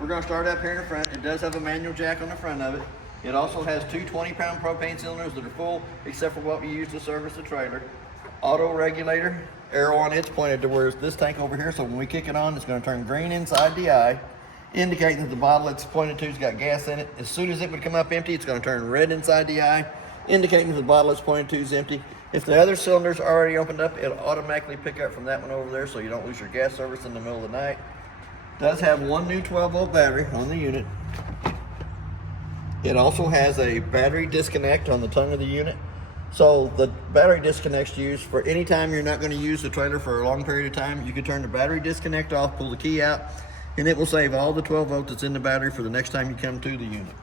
We're going to start up here in the front. It does have a manual jack on the front of it. It also has two 20-pound propane cylinders that are full, except for what we use to service the trailer. Auto regulator, arrow on it's pointed towards this tank over here, so when we kick it on, it's going to turn green inside the eye, indicating that the bottle it's pointed to has got gas in it. As soon as it would come up empty, it's going to turn red inside the eye, indicating that the bottle it's pointed to is empty. If the other cylinder's already opened up, it'll automatically pick up from that one over there, so you don't lose your gas service in the middle of the night. It does have one new 12-volt battery on the unit. It also has a battery disconnect on the tongue of the unit. So the battery disconnect's used for any time you're not going to use the trailer for a long period of time. You can turn the battery disconnect off, pull the key out, and it will save all the 12 volts that's in the battery for the next time you come to the unit.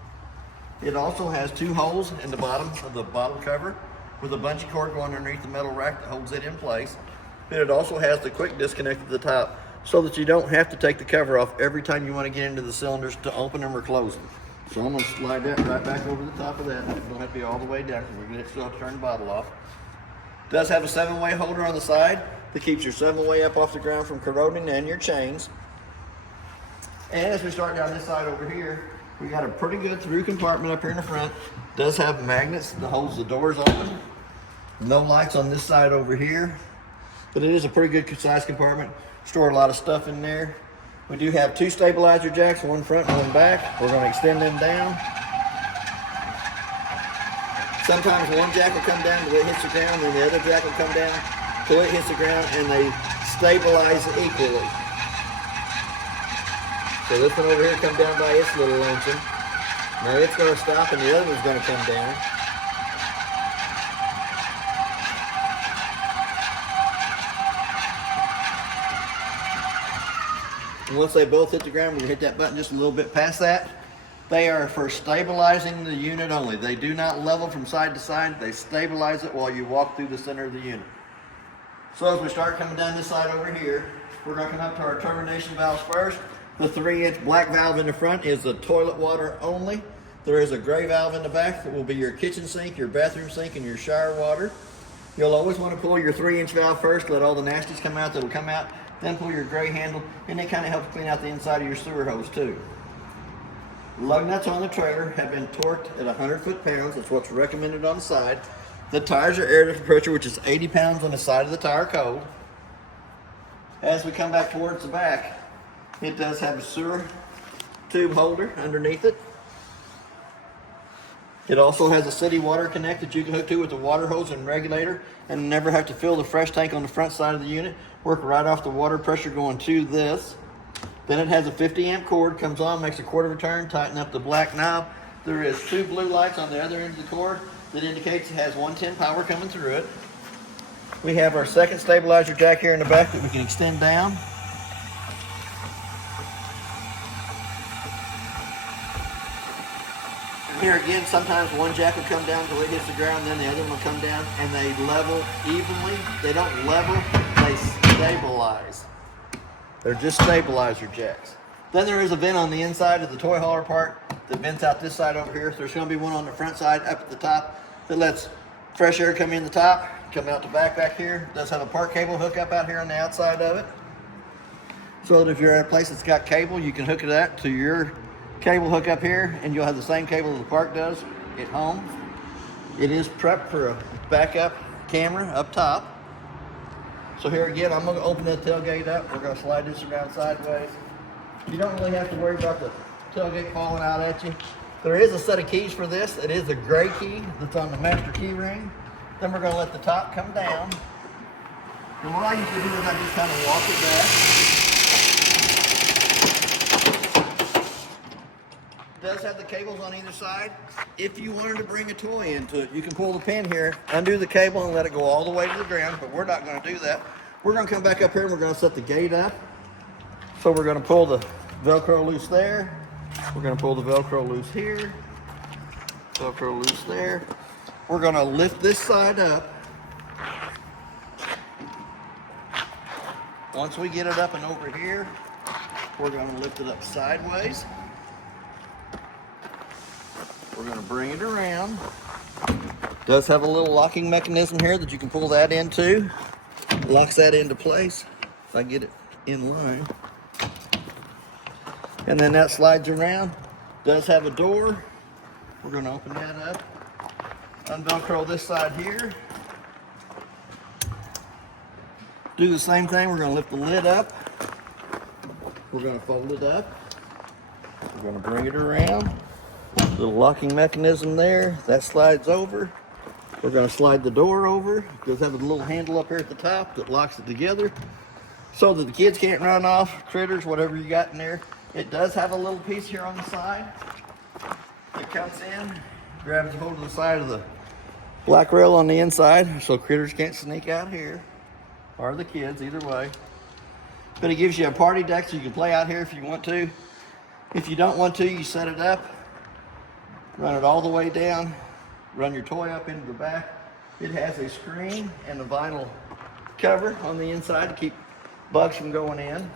It also has two holes in the bottom of the bottle cover with a bungee cord going underneath the metal rack that holds it in place. And it also has the quick disconnect at the top so that you don't have to take the cover off every time you want to get into the cylinders to open them or close them. So I'm going to slide that right back over the top of that. It don't have to be all the way down because we're going to still have to turn the bottle off. It does have a 7-way holder on the side that keeps your 7-way up off the ground from corroding and your chains. And as we start down this side over here, we got a pretty good through compartment up here in the front. It does have magnets that holds the doors open. No lights on this side over here, but it is a pretty good size compartment. Store a lot of stuff in there. We do have two stabilizer jacks, one front and one back. We're going to extend them down. Sometimes one jack will come down till it hits the ground, and the other jack will come down till it hits the ground, and they stabilize equally. So this one over here come down by its little lonesome. Now it's going to stop, and the other one's going to come down. And once they both hit the ground, we're going to hit that button just a little bit past that. They are for stabilizing the unit only. They do not level from side to side. They stabilize it while you walk through the center of the unit. So as we start coming down this side over here, we're going to come up to our termination valves first. The 3-inch black valve in the front is the toilet water only. There is a gray valve in the back that will be your kitchen sink, your bathroom sink, and your shower water. You'll always want to pull your 3-inch valve first, let all the nasties come out that'll come out. Then pull your gray handle, and it kind of helps clean out the inside of your sewer hose too. Lug nuts on the trailer have been torqued at 100 foot-pounds. That's what's recommended on the side. The tires are air pressure, which is 80 pounds on the side of the tire code. As we come back towards the back, it does have a sewer tube holder underneath it. It also has a city water connect that you can hook to with the water hose and regulator and never have to fill the fresh tank on the front side of the unit. Work right off the water pressure going to this. Then it has a 50-amp cord, comes on, makes a quarter of a turn, tighten up the black knob. There is two blue lights on the other end of the cord that indicates it has 110 power coming through it. We have our second stabilizer jack here in the back that we can extend down. Here again, sometimes one jack will come down until it hits the ground, then the other one will come down, and they level evenly. They don't level, they stabilize. They're just stabilizer jacks. Then there is a vent on the inside of the toy hauler part that vents out this side over here. So there's going to be one on the front side up at the top that lets fresh air come in the top, come out the back here. It does have a park cable hookup out here on the outside of it. So that if you're at a place that's got cable, you can hook it up to your cable hook up here, and you'll have the same cable that the park does at home. It is prepped for a backup camera up top. So here again, I'm going to open that tailgate up. We're going to slide this around sideways. You don't really have to worry about the tailgate falling out at you. There is a set of keys for this. It is the gray key that's on the master key ring. Then we're going to let the top come down. And what I used to do is I just kind of walk it back. It does have the cables on either side. If you wanted to bring a toy into it, you can pull the pin here, undo the cable, and let it go all the way to the ground, but we're not going to do that. We're going to come back up here and we're going to set the gate up. So we're going to pull the Velcro loose there. We're going to pull the Velcro loose here. Velcro loose there. We're going to lift this side up. Once we get it up and over here, we're going to lift it up sideways. We're going to bring it around. It does have a little locking mechanism here that you can pull that into. Locks that into place if I get it in line. And then that slides around. Does have a door. We're going to open that up. Unvelcro this side here. Do the same thing. We're going to lift the lid up. We're going to fold it up. We're going to bring it around. Little locking mechanism there. That slides over. We're going to slide the door over. It does have a little handle up here at the top that locks it together so that the kids can't run off, critters, whatever you got in there. It does have a little piece here on the side that comes in, grabs hold of the side of the black rail on the inside so critters can't sneak out here, or the kids, either way. But it gives you a party deck so you can play out here if you want to. If you don't want to, you set it up, run it all the way down, run your toy up into the back. It has a screen and a vinyl cover on the inside to keep bugs from going in.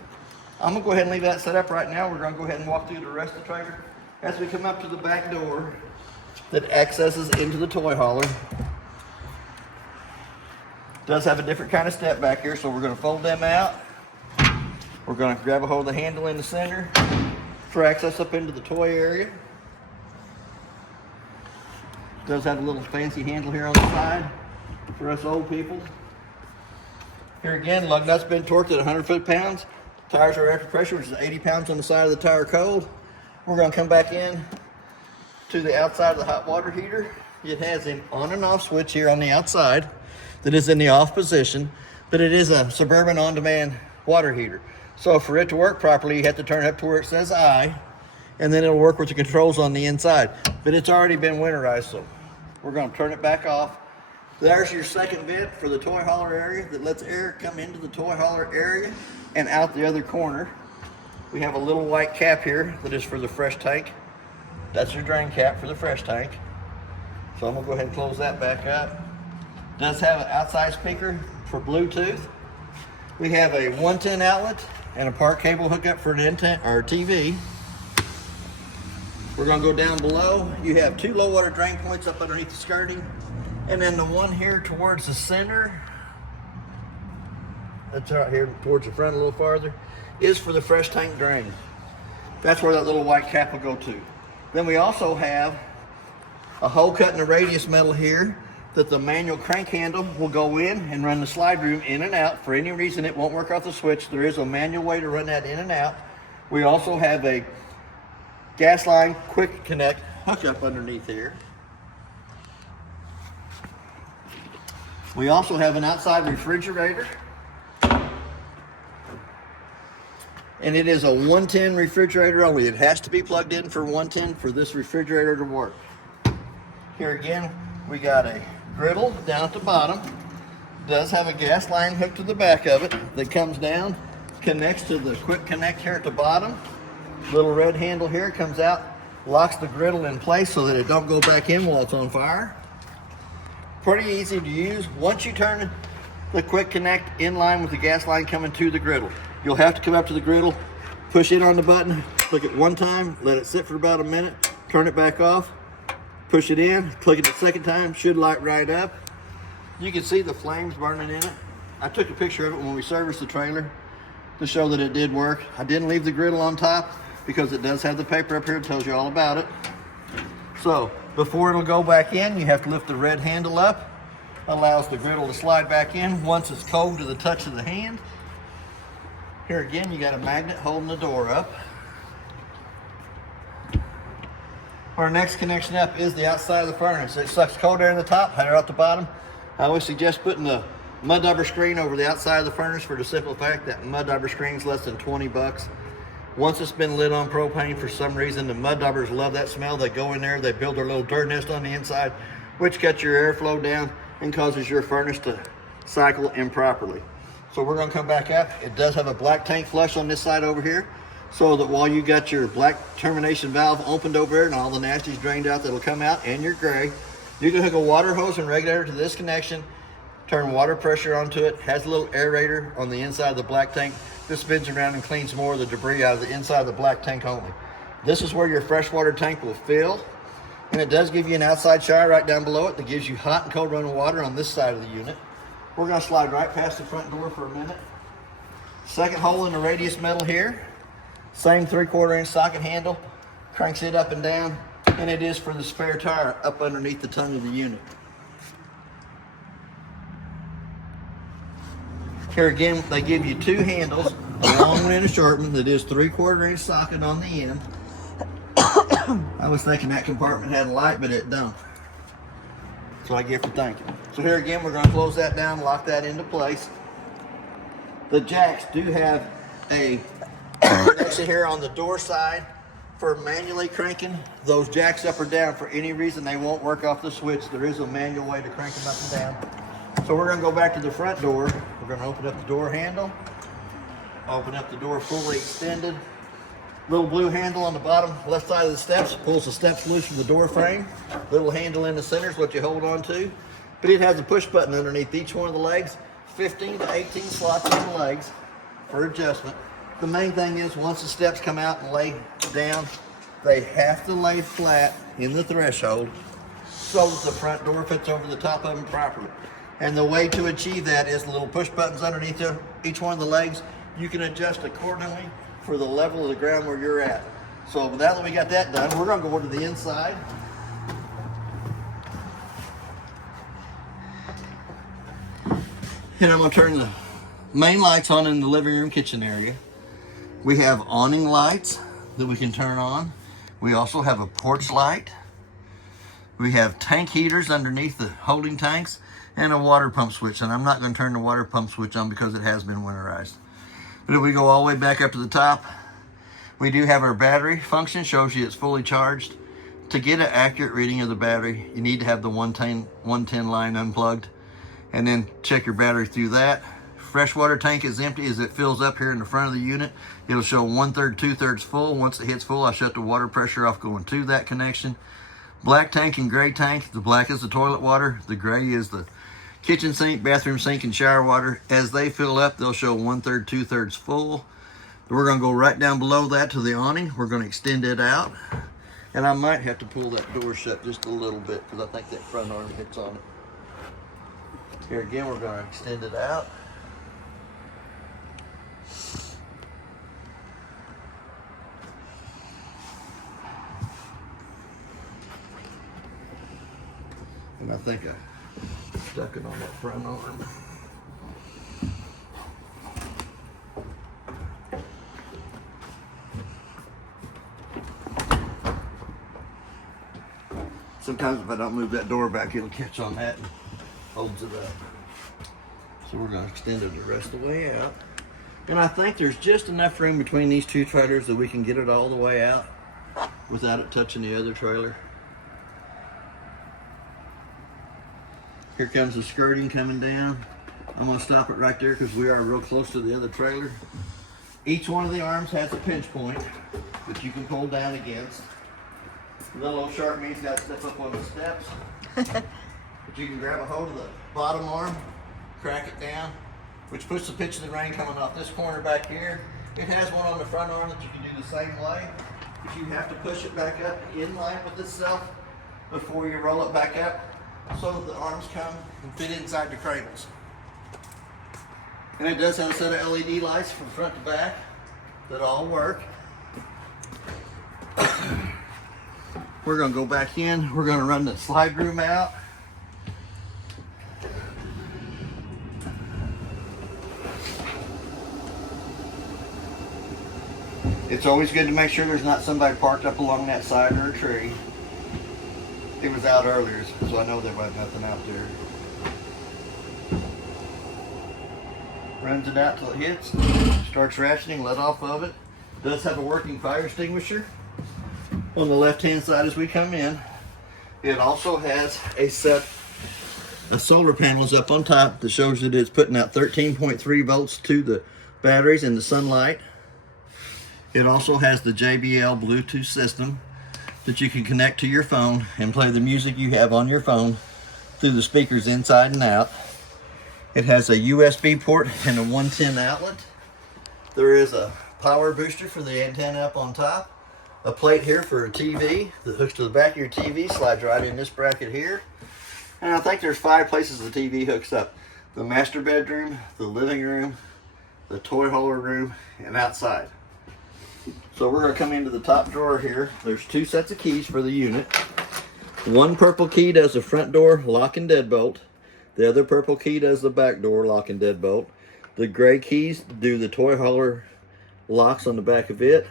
I'm gonna go ahead and leave that set up right now. We're gonna go ahead and walk through the rest of the trailer. As we come up to the back door that accesses into the toy hauler, does have a different kind of step back here, so we're gonna fold them out. We're gonna grab a hold of the handle in the center for access up into the toy area. Does have a little fancy handle here on the side for us old people. Here again, lug nut's been torqued at 100 foot-pounds. Tires are after pressure, which is 80 pounds on the side of the tire cold. We're going to come back in to the outside of the hot water heater. It has an on and off switch here on the outside that is in the off position, but it is a Suburban on-demand water heater. So for it to work properly, you have to turn it up to where it says I, and then it'll work with the controls on the inside. But it's already been winterized, so we're going to turn it back off. There's your second vent for the toy hauler area that lets air come into the toy hauler area and out the other corner. We have a little white cap here that is for the fresh tank. That's your drain cap for the fresh tank. So I'm gonna go ahead and close that back up. Does have an outside speaker for Bluetooth. We have a 110 outlet and a part cable hookup for an TV. We're gonna go down below. You have two low water drain points up underneath the skirting. And then the one here towards the center, that's right here towards the front a little farther, is for the fresh tank drain. That's where that little white cap will go to. Then we also have a hole cut in the radius metal here that the manual crank handle will go in and run the slide room in and out. For any reason it won't work off the switch, there is a manual way to run that in and out. We also have a gas line quick connect hookup underneath here. We also have an outside refrigerator. And it is a 110 refrigerator only. It has to be plugged in for 110 for this refrigerator to work. Here again, we got a griddle down at the bottom. Does have a gas line hooked to the back of it that comes down, connects to the quick connect here at the bottom. Little red handle here comes out, locks the griddle in place so that it don't go back in while it's on fire. Pretty easy to use. Once you turn the quick connect in line with the gas line coming to the griddle, you'll have to come up to the griddle, push it on the button, click it one time, let it sit for about a minute, turn it back off, push it in, click it the second time, should light right up. You can see the flames burning in it. I took a picture of it when we serviced the trailer to show that it did work. I didn't leave the griddle on top because it does have the paper up here that tells you all about it. So before it'll go back in, you have to lift the red handle up. Allows the griddle to slide back in once it's cold to the touch of the hand. Here again, you got a magnet holding the door up. Our next connection up is the outside of the furnace. It sucks cold air in the top, hot air out the bottom. I always suggest putting the mud dauber screen over the outside of the furnace for the simple fact that mud dauber screen's less than 20 bucks. Once it's been lit on propane, for some reason, the mud daubers love that smell. They go in there, they build their little dirt nest on the inside, which cuts your airflow down and causes your furnace to cycle improperly. So we're gonna come back up. It does have a black tank flush on this side over here, so that while you got your black termination valve opened over there and all the nasty's drained out that'll come out, and your gray, you can hook a water hose and regulator to this connection, turn water pressure onto it, has a little aerator on the inside of the black tank. This spins around and cleans more of the debris out of the inside of the black tank only. This is where your freshwater tank will fill, and it does give you an outside shower right down below it that gives you hot and cold running water on this side of the unit. We're gonna slide right past the front door for a minute. Second hole in the radius metal here Same 3/4 inch socket handle, cranks it up and down, and it is for the spare tire up underneath the tongue of the unit. Here again, they give you 2 handles, a long one and a short one that is 3/4 inch socket on the end. I was thinking that compartment had a light, but it don't. So I get for thinking. So here again, we're going to close that down, lock that into place. The jacks do have a connection here on the door side for manually cranking those jacks up or down. For any reason they won't work off the switch, there is a manual way to crank them up and down. So we're going to go back to the front door. We're going to open up the door handle, open up the door fully extended. Little blue handle on the bottom left side of the steps pulls the steps loose from the door frame. Little handle in the center is what you hold on to. But it has a push button underneath each one of the legs, 15 to 18 slots in the legs for adjustment. The main thing is once the steps come out and lay down, they have to lay flat in the threshold so that the front door fits over the top of them properly. And the way to achieve that is the little push buttons underneath each one of the legs. You can adjust accordingly for the level of the ground where you're at. So now that we got that done, we're gonna go over to the inside. And I'm gonna turn the main lights on in the living room kitchen area. We have awning lights that we can turn on. We also have a porch light. We have tank heaters underneath the holding tanks and a water pump switch. And I'm not gonna turn the water pump switch on because it has been winterized. But if we go all the way back up to the top, we do have our battery function, shows you it's fully charged. To get an accurate reading of the battery, you need to have the 110 line unplugged and then check your battery through that. Freshwater tank is empty as it fills up here in the front of the unit. It'll show 1/3, 2/3 full. Once it hits full, I shut the water pressure off going to that connection. Black tank and gray tank. The black is the toilet water. The gray is the kitchen sink, bathroom sink, and shower water. As they fill up, they'll show 1/3, 2/3 full. We're gonna go right down below that to the awning. We're gonna extend it out. And I might have to pull that door shut just a little bit because I think that front arm hits on it. Here again, we're gonna extend it out. And I think I stuck it on that front arm. Sometimes if I don't move that door back, it'll catch on that and holds it up. So we're going to extend it the rest of the way out. And I think there's just enough room between these 2 trailers that we can get it all the way out without it touching the other trailer. Here comes the skirting coming down. I'm going to stop it right there because we are real close to the other trailer. Each one of the arms has a pinch point that you can pull down against. The little sharp meat's got to step up on the steps. But you can grab a hold of the bottom arm, crack it down, which puts the pitch of the rain coming off this corner back here. It has one on the front arm that you can do the same way. But you have to push it back up in line with itself before you roll it back up so that the arms come and fit inside the cradles. And it does have a set of LED lights from front to back that all work. We're going to go back in. We're going to run the slide room out. It's always good to make sure there's not somebody parked up along that side or a tree. It was out earlier, so I know there wasn't nothing out there. Runs it out till it hits, starts ratcheting, let off of it. Does have a working fire extinguisher on the left-hand side as we come in. It also has a set of solar panels up on top that shows that it's putting out 13.3 volts to the batteries and the sunlight. It also has the JBL Bluetooth system that you can connect to your phone and play the music you have on your phone through the speakers inside and out. It has a USB port and a 110 outlet. There is a power booster for the antenna up on top. A plate here for a TV that hooks to the back of your TV, slides right in this bracket here. And I think there's 5 places the TV hooks up. The master bedroom, the living room, the toy hauler room, and outside. So we're going to come into the top drawer here. There's 2 sets of keys for the unit. One purple key does the front door lock and deadbolt. The other purple key does the back door lock and deadbolt. The gray keys do the toy hauler locks on the back of it.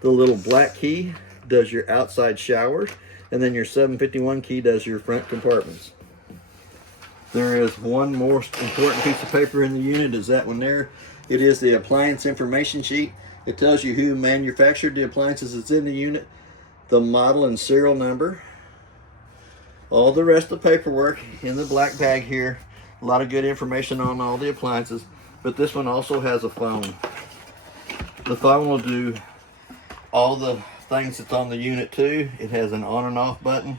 The little black key does your outside showers. And then your 751 key does your front compartments. There is one more important piece of paper in the unit, is that one there. It is the appliance information sheet. It tells you who manufactured the appliances that's in the unit, the model and serial number. All the rest of the paperwork in the black bag here. A lot of good information on all the appliances. But this one also has a phone. The phone will do all the things that's on the unit too. It has an on and off button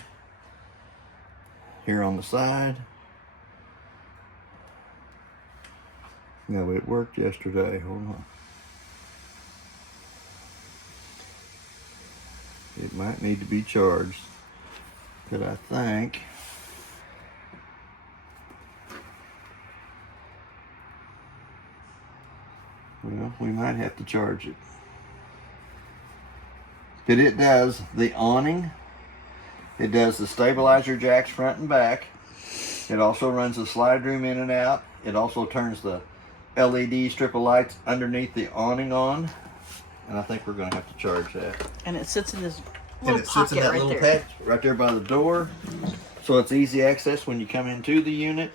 here on the side. No, it worked yesterday. Hold on. It might need to be charged, but I think well, we might have to charge it. But it does the awning. It does the stabilizer jacks front and back. It also runs the slide room in and out. It also turns the LED strip of lights underneath the awning on. And I think we're going to have to charge that. And it sits in this little pocket right there. Patch right there by the door. So it's easy access when you come into the unit.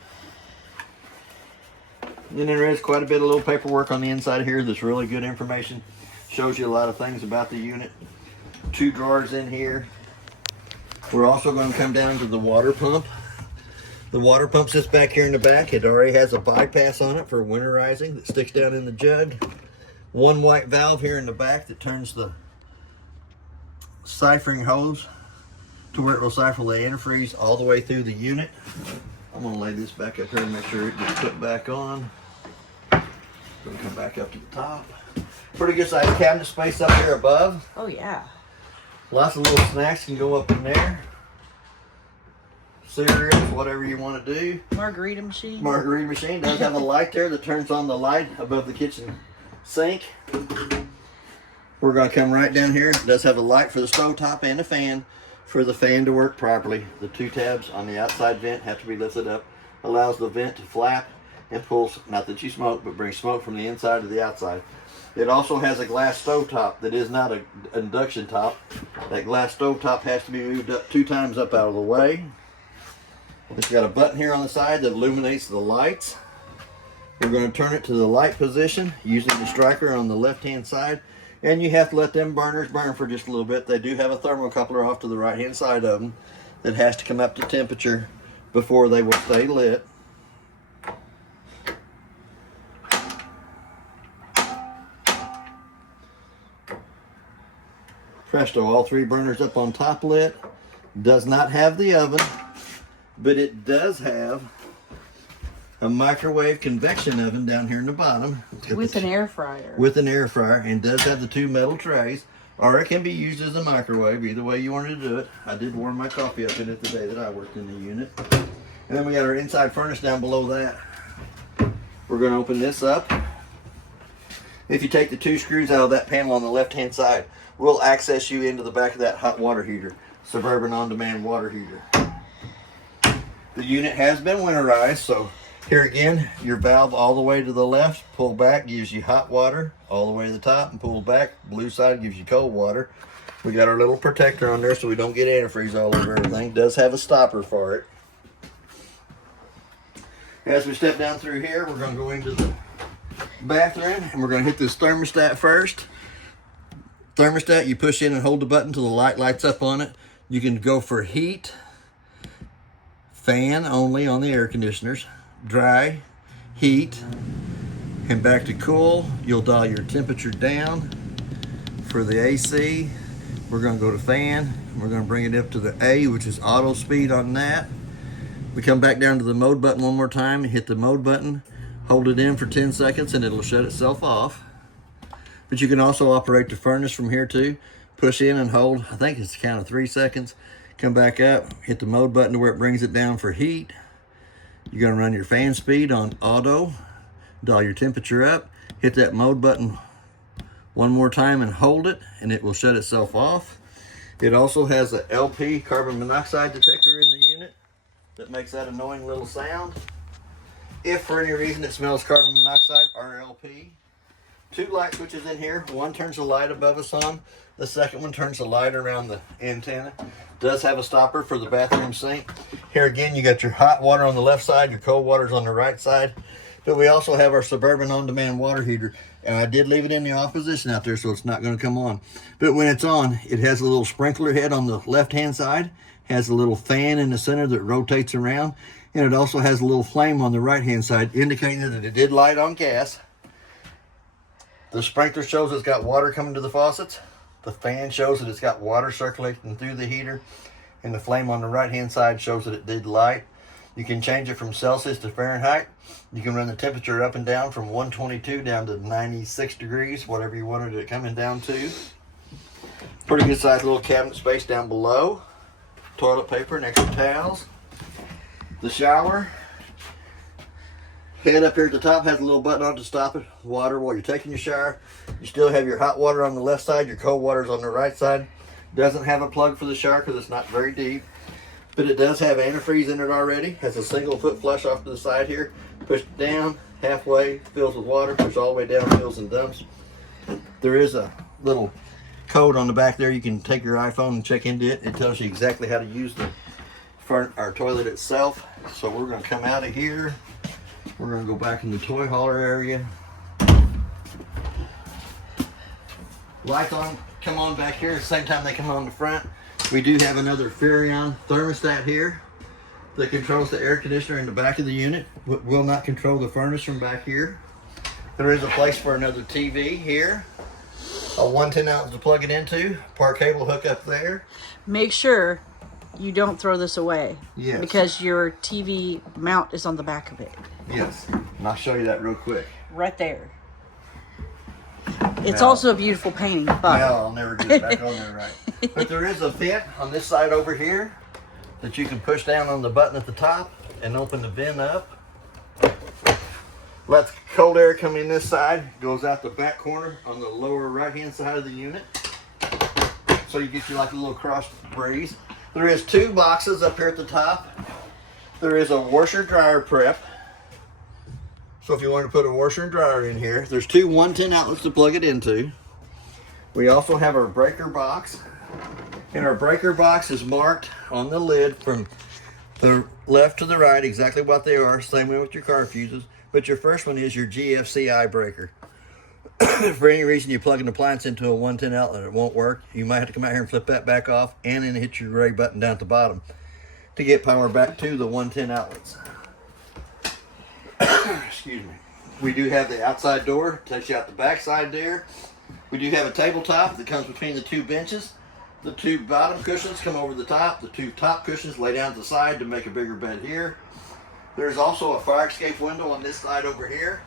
Then there is quite a bit of little paperwork on the inside here that's really good information. Shows you a lot of things about the unit. 2 drawers in here. We're also going to come down to the water pump. The water pump sits back here in the back. It already has a bypass on it for winterizing that sticks down in the jug. One white valve here in the back that turns the siphering hose to where it will siphon the antifreeze all the way through the unit. I'm going to lay this back up here and make sure it gets put back on. Going to come back up to the top. Pretty good sized cabinet space up here above. Oh yeah. Lots of little snacks can go up in there. Cereals, whatever you want to do. Margarita machine. Margarita machine does have a light there that turns on the light above the kitchen sink. We're going to come right down here. It does have a light for the stove top and a fan for the fan to work properly. The 2 tabs on the outside vent have to be lifted up. Allows the vent to flap and pulls, not that you smoke, but brings smoke from the inside to the outside. It also has a glass stove top that is not an induction top. That glass stove top has to be moved up 2 times up out of the way. It's got a button here on the side that illuminates the lights. We're going to turn it to the light position using the striker on the left hand side. And you have to let them burners burn for just a little bit. They do have a thermocoupler off to the right hand side of them that has to come up to temperature before they will stay lit. Presto, all 3 burners up on top lit. Does not have the oven, but it does have a microwave convection oven down here in the bottom. With an air fryer. With an air fryer, and does have the 2 metal trays, or it can be used as a microwave, either way you wanted to do it. I did warm my coffee up in it the day that I worked in the unit. And then we got our inside furnace down below that. We're going to open this up. If you take the 2 screws out of that panel on the left hand side, we'll access you into the back of that hot water heater, Suburban on-demand water heater. The unit has been winterized, so here again, your valve all the way to the left, pull back, gives you hot water, all the way to the top and pull back. Blue side gives you cold water. We got our little protector on there so we don't get antifreeze all over everything. It does have a stopper for it. As we step down through here, we're going to go into the bathroom and we're going to hit this thermostat first. Thermostat, you push in and hold the button till the light lights up on it. You can go for heat, fan only on the air conditioners, dry, heat, and back to cool. You'll dial your temperature down. For the AC, we're going to go to fan. We're going to bring it up to the A, which is auto speed on that. We come back down to the mode button one more time, hit the mode button, hold it in for 10 seconds and it'll shut itself off. But you can also operate the furnace from here too. Push in and hold, I think it's the count of 3 seconds. Come back up, hit the mode button to where it brings it down for heat. You're gonna run your fan speed on auto, dial your temperature up, hit that mode button one more time and hold it, and it will shut itself off. It also has a LP carbon monoxide detector in the unit that makes that annoying little sound. If for any reason it smells carbon monoxide or LP. 2 light switches in here. One turns the light above us on. The second one turns the light around the antenna. Does have a stopper for the bathroom sink. Here again, you got your hot water on the left side, your cold water's on the right side. But we also have our Suburban on-demand water heater. And I did leave it in the off position out there, so it's not going to come on. But when it's on, it has a little sprinkler head on the left-hand side, has a little fan in the center that rotates around, and it also has a little flame on the right-hand side, indicating that it did light on gas. The sprinkler shows it's got water coming to the faucets. The fan shows that it's got water circulating through the heater. And the flame on the right-hand side shows that it did light. You can change it from Celsius to Fahrenheit. You can run the temperature up and down from 122 down to 96 degrees, whatever you wanted it coming down to. Pretty good sized little cabinet space down below. Toilet paper and extra towels. The shower. Head up here at the top has a little button on to stop it. Water while you're taking your shower. You still have your hot water on the left side, your cold water's on the right side. Doesn't have a plug for the shower because it's not very deep. But it does have antifreeze in it already. Has a single foot flush off to the side here. Push it down halfway, fills with water. Push all the way down, fills and dumps. There is a little code on the back there. You can take your iPhone and check into it. It tells you exactly how to use the front, our toilet itself. So we're going to come out of here. We're going to go back in the toy hauler area. Lights come on back here at the same time they come on the front. We do have another Furrion thermostat here that controls the air conditioner in the back of the unit. Will not control the furnace from back here. There is a place for another TV here. A 110 ounce to plug it into. Power cable hook up there. Make sure you don't throw this away. Yes. Because your TV mount is on the back of it. Yes. And I'll show you that real quick. Right there. It's also a beautiful painting, but... No, I'll never get it back on there right. But there is a vent on this side over here that you can push down on the button at the top and open the vent up. Lets cold air come in this side, goes out the back corner on the lower right hand side of the unit. So you get you like a little cross breeze. There is 2 boxes up here at the top. There is a washer dryer prep. So if you want to put a washer and dryer in here, there's 2 110 outlets to plug it into. We also have our breaker box. And our breaker box is marked on the lid from the left to the right, exactly what they are. Same way with your car fuses. But your first one is your GFCI breaker. If for any reason you plug an appliance into a 110 outlet, it won't work. You might have to come out here and flip that back off and then hit your gray button down at the bottom to get power back to the 110 outlets. Excuse me. We do have the outside door, takes you out the back side there. We do have a tabletop that comes between the 2 benches. The 2 bottom cushions come over the top. The 2 top cushions lay down to the side to make a bigger bed here. There's also a fire escape window on this side over here.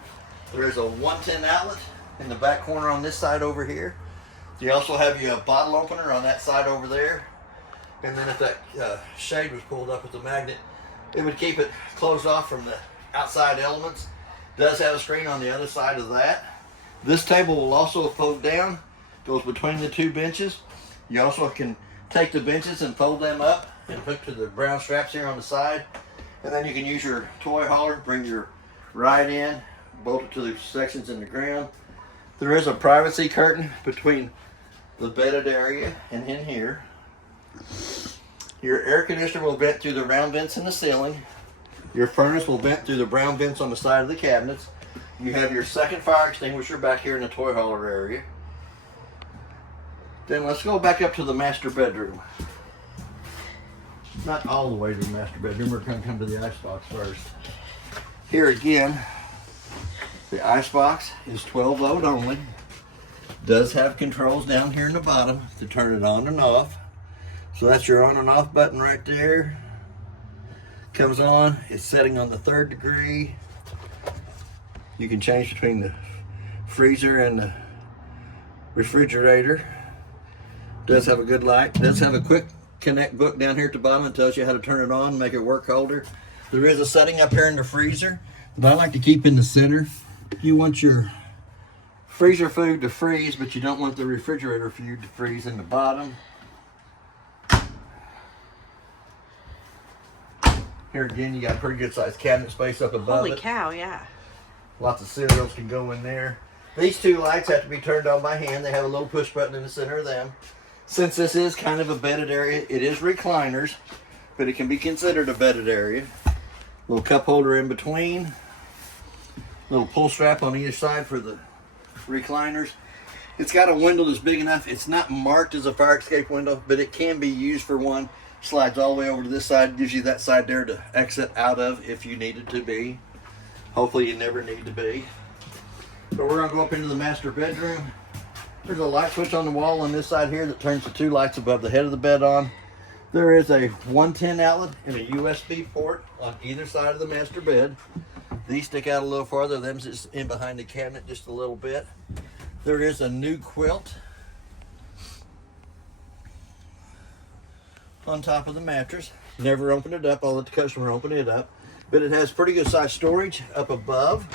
There is a 110 outlet in the back corner on this side over here. You also have your bottle opener on that side over there. And then if that shade was pulled up with the magnet, it would keep it closed off from the outside elements. Does have a screen on the other side of that. This table will also fold down, goes between the 2 benches. You also can take the benches and fold them up and hook to the brown straps here on the side. And then you can use your toy hauler, bring your ride in, bolt it to the sections in the ground. There is a privacy curtain between the bedded area and in here. Your air conditioner will vent through the round vents in the ceiling. Your furnace will vent through the brown vents on the side of the cabinets. You have your second fire extinguisher back here in the toy hauler area. Then let's go back up to the master bedroom. Not all the way to the master bedroom. We're going to come to the icebox first. Here again, the icebox is 12 volt only. Does have controls down here in the bottom to turn it on and off. So that's your on and off button right there. Comes on, it's setting on the 3rd degree. You can change between the freezer and the refrigerator. Does have a good light. Does have a quick connect book down here at the bottom. It tells you how to turn it on, make it work colder. There is a setting up here in the freezer that I like to keep in the center. You want your freezer food to freeze, but you don't want the refrigerator food to freeze in the bottom. Here again, you got pretty good sized cabinet space up above Holy it. cow, yeah. Lots of cereals can go in there. These two lights have to be turned on by hand. They have a little push button in the center of them. Since this is kind of a bedded area, it is recliners, but it can be considered a bedded area. Little cup holder in between. Little pull strap on either side for the recliners. It's got a window that's big enough. It's not marked as a fire escape window, but it can be used for one. Slides all the way over to this side, gives you that side there to exit out of if you needed to be. Hopefully you never need to be. But we're gonna go up into the master bedroom. There's a light switch on the wall on this side here that turns the two lights above the head of the bed on. There is a 110 outlet and a USB port on either side of the master bed. These stick out a little farther, them's just in behind the cabinet just a little bit. There is a new quilt on top of the mattress. Never open it up, I'll let the customer open it up. But it has pretty good sized storage up above.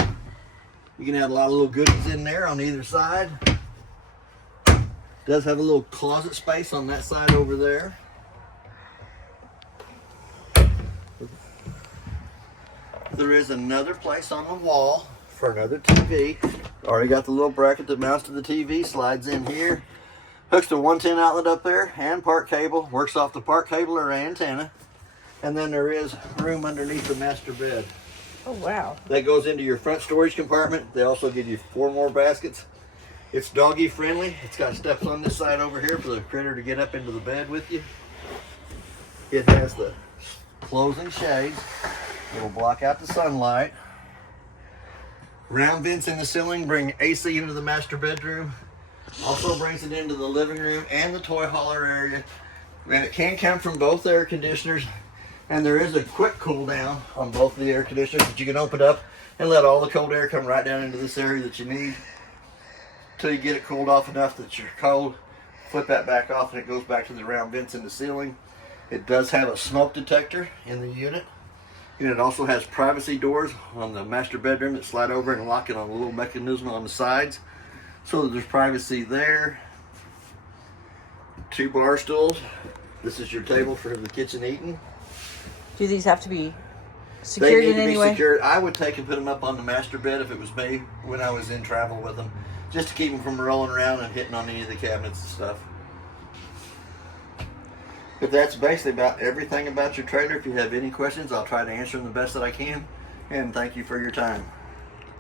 You can have a lot of little goodies in there on either side. Does have a little closet space on that side over there. There is another place on the wall for another TV. Already got the little bracket that mounts to the TV, slides in here. Hooks to 110 outlet up there and park cable. Works off the park cable or antenna. And then there is room underneath the master bed. Oh, wow. That goes into your front storage compartment. They also give you 4 more baskets. It's doggy friendly. It's got steps on this side over here for the critter to get up into the bed with you. It has the closing shades. It'll block out the sunlight. Round vents in the ceiling bring AC into the master bedroom. Also brings it into the living room and the toy hauler area. And it can come from both air conditioners. And there is a quick cool down on both of the air conditioners that you can open up and let all the cold air come right down into this area that you need. Until you get it cooled off enough that you're cold. Flip that back off and it goes back to the round vents in the ceiling. It does have a smoke detector in the unit. And it also has privacy doors on the master bedroom that slide over and lock it on a little mechanism on the sides. So that there's privacy there. 2 bar stools. This is your table for the kitchen eating. Do these have to be They secured need in to any be way? secured. I would take and put them up on the master bed if it was me when I was in travel with them. Just to keep them from rolling around and hitting on any of the cabinets and stuff. But that's basically about everything about your trailer. If you have any questions, I'll try to answer them the best that I can. And thank you for your time.